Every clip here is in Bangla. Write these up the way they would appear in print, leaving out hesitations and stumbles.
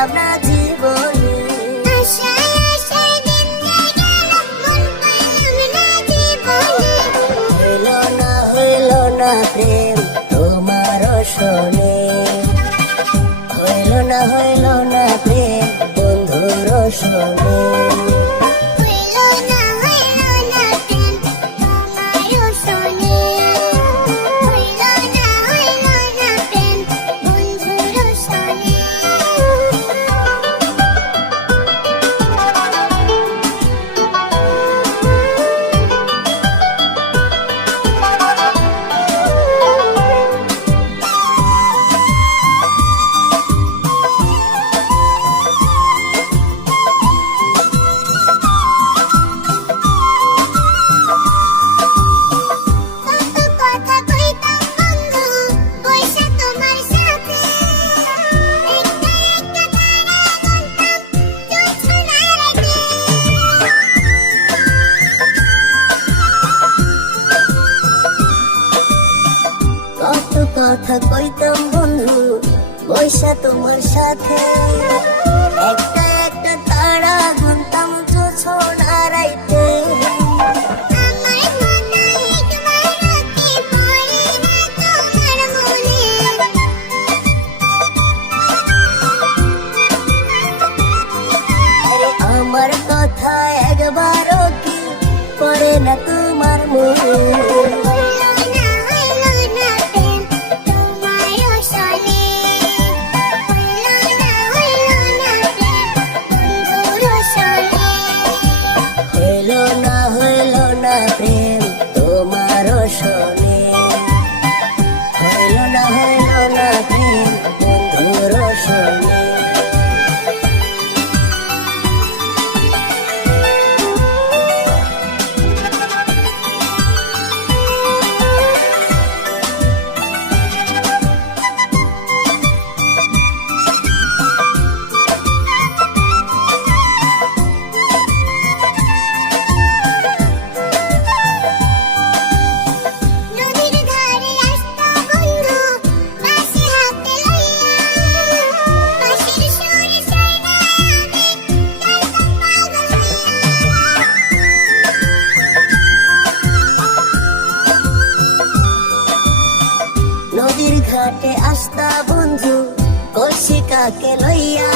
পাইলাম না জীবনে। আশায় আশায় দিন যায় গেল, মন পাইলাম না জীবনে। হইল না প্রেম তোমার শোনে, হইল না প্রেম বন্ধুর শোনে। হইল না প্রেম তোমারও শোনে, হইল না প্রেম বন্ধুরও শোনে। কত কথা কইতাম বন্ধু বৈশা তোমার সাথে, একটা একটা তারা গুনতাম জোছনা রাইতে। আমার মাথায় একবার রাতে পড়ে না তোমার মনে। আরে আমার কথা একবারও কি পড়ে না তোমার মনে? হইল না প্রেম তোমার শোনে, হইল না প্রেম বন্ধুর শোনে। নদীর ধারে আসতা বন্ধু বাঁশি হাতে লইয়া, বাঁশির সুরে শোনা আমি গাইতাম পাগল হইয়া। নদীর ঘাটে আসতা বন্ধু কলসি কাকে লইয়া,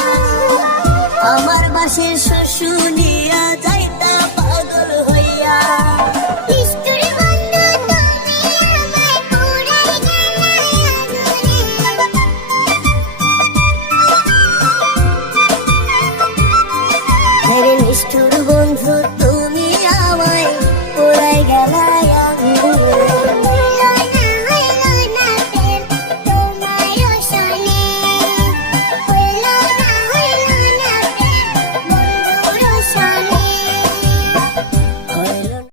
আমার বাসের শুশুনিয়া যাইতা পাগল হইয়া। নিষ্ঠুর বন্ধু তুমি আমায় পুরাই জ্বালাইয়া আগুনে। হেরে নিষ্ঠুর